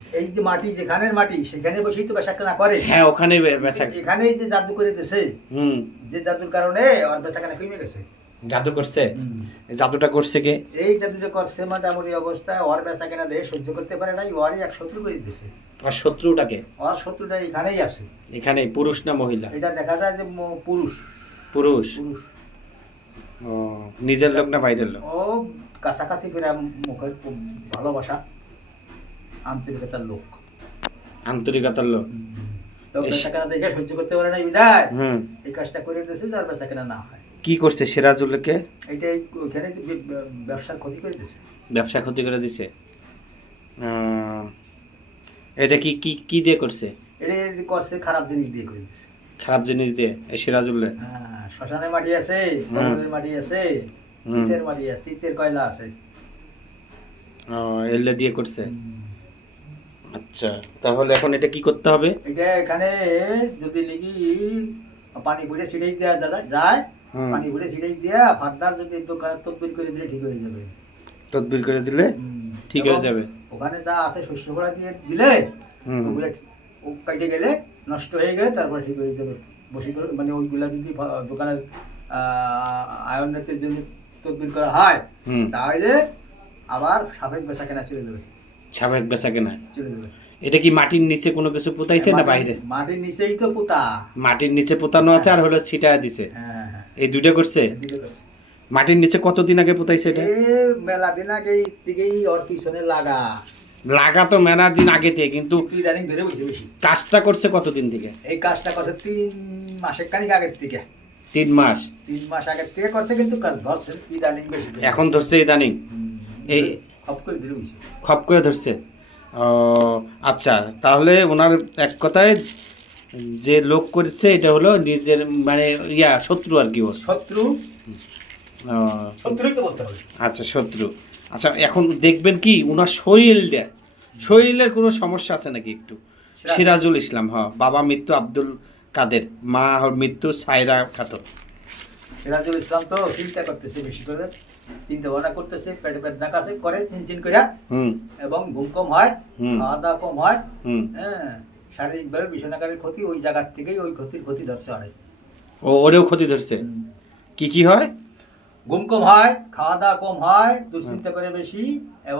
এই যে মাটি যেখানের মাটি সেখানে বসেই তো বেচাকেনা করে। হ্যাঁ ওখানে বেচা। এখানেই যে জাদু করে দিছে, হুম। যে জাদুর কারণে ওর বেচাকেনা কমে গেছে। জাদু করছে? এই জাদুটা করছে কে? এই জাদু যে করছে মোটামুটি অবস্থায় ওর বেচাকেনা দিয়ে সহ্য করতে পারে নাই, ওরই এক শত্রু করে দিছে। আর শত্রুটাকে? ওর শত্রুটা এখানেই আছে। এখানে পুরুষ না মহিলা? এটা দেখা যায় যে পুরুষ। পুরুষ। পুরুষ। ও নিজের লোক না বাইরের লোক? ও কাছাকাছি করে মুখের ভালোবাসা আন্তরিকতার লোক। আন্তরিকতার লোক। তো বেচাকেনা দেখে সহ্য করতে পারে নাই বিদায় এই কাজটা করে দিয়েছে যার বেচাকেনা না হয়। কি করছে সিরাজুলকে? এইটাই ওখানে ব্যবসার ক্ষতি করে দিয়েছে। ব্যবসা ক্ষতি করে দিছে। এটা কি কি কি দিয়ে করছে? এটা করছে খারাপ জিনিস দিয়ে করে দিয়েছে। খারাপ জিনিস দিয়ে এই সিরাজুল্লে? হ্যাঁ, শ্মশানের মাটি আছে, কবরের মাটি আছে, চিতের মাটি আছে, চিতের কয়লা আছে। এলে দিয়ে করছে। আচ্ছা তাহলে এখন এটা কি করতে হবে? এটা এখানে যদি লিখি পানি ভরে ছিটাই দেওয়া যায়, পানি ভরে ছিটাই দেওয়া ফার্দার যদি দোকানে তদবির করে দিলে ঠিক হয়ে যাবে। তদবির করে দিলে ঠিক হয়ে যাবে। ওখানে যা আছে শস্য গোড়া দিয়ে দিলে ওগুলো কেটে গেলে নষ্ট হয়ে গেলে তারপরে ঠিক হয়ে যাবে। বশীকরণ মানে ওইগুলা যদি দোকানের আয়নের জন্য তদবির করা হয় তাহলে আবার সাবেক বেচা কেনা চলে যাবে। সাবেক বেচা কেনা চলে যাবে। এটা কি মাটির নিচে কোনো কিছু পুতাইছে না বাইরে? মাটির নিচেই তো পুতা। মাটির নিচে পুতানো আছে আর হলো ছিটা দিছে। এই দুইটা করছে। মাটির নিচে কতদিন আগে পুতাইছে এটা? মেলা দিন আগে থেকেই ওর পিছনে লাগা তো মেলা দিন আগে থেকে, কিন্তু ইদানিং ধরে বসে বেশি। কাজটা করছে কতদিন থেকে? এই কাজটা করছে 3 মাসের খানিক আগের থেকে। 3 মাস? 3 মাস আগের থেকে করছে, কিন্তু কাজ ধরছে ইদানিং বেশি। এখন ধরছে ইদানিং? এই খপ করে ধরে বসে। খপ করে ধরছে। আচ্ছা তাহলে ওনার এক কথায় যে লোক করেছে এটা হলো নিজের মানে শত্রু আর কি। শত্রু। শত্রুই তো বলতে হবে। আচ্ছা শত্রু। আচ্ছা এখন দেখবেন কি ওনার শরীরের কোনো সমস্যা আছে নাকি একটু? সিরাজুল ইসলাম, বাবা মৃত্যু আব্দুল কাদের, মা মৃত্যু সাইরা খাতুন। সিরাজুল ইসলাম তো চিন্তা করতেছে, বেশি করে চিন্তা ভাবনা করতেছে, পেটে বেদনা কাছে করে চিনচিন করিয়া, এবং ঘুম কম হয়, খাওয়া দাওয়া কম হয়, হ্যাঁ, শারীরিকভাবে বিছানাকারের ক্ষতি ওই জায়গার থেকেই ওই ক্ষতি ধরছে হয়। ওরেও ক্ষতি ধরছে? কি কি হয়? ঘুম কম হয়, খাওয়া দাওয়া কম হয়, দুশ্চিন্তা করে বেশি, এবং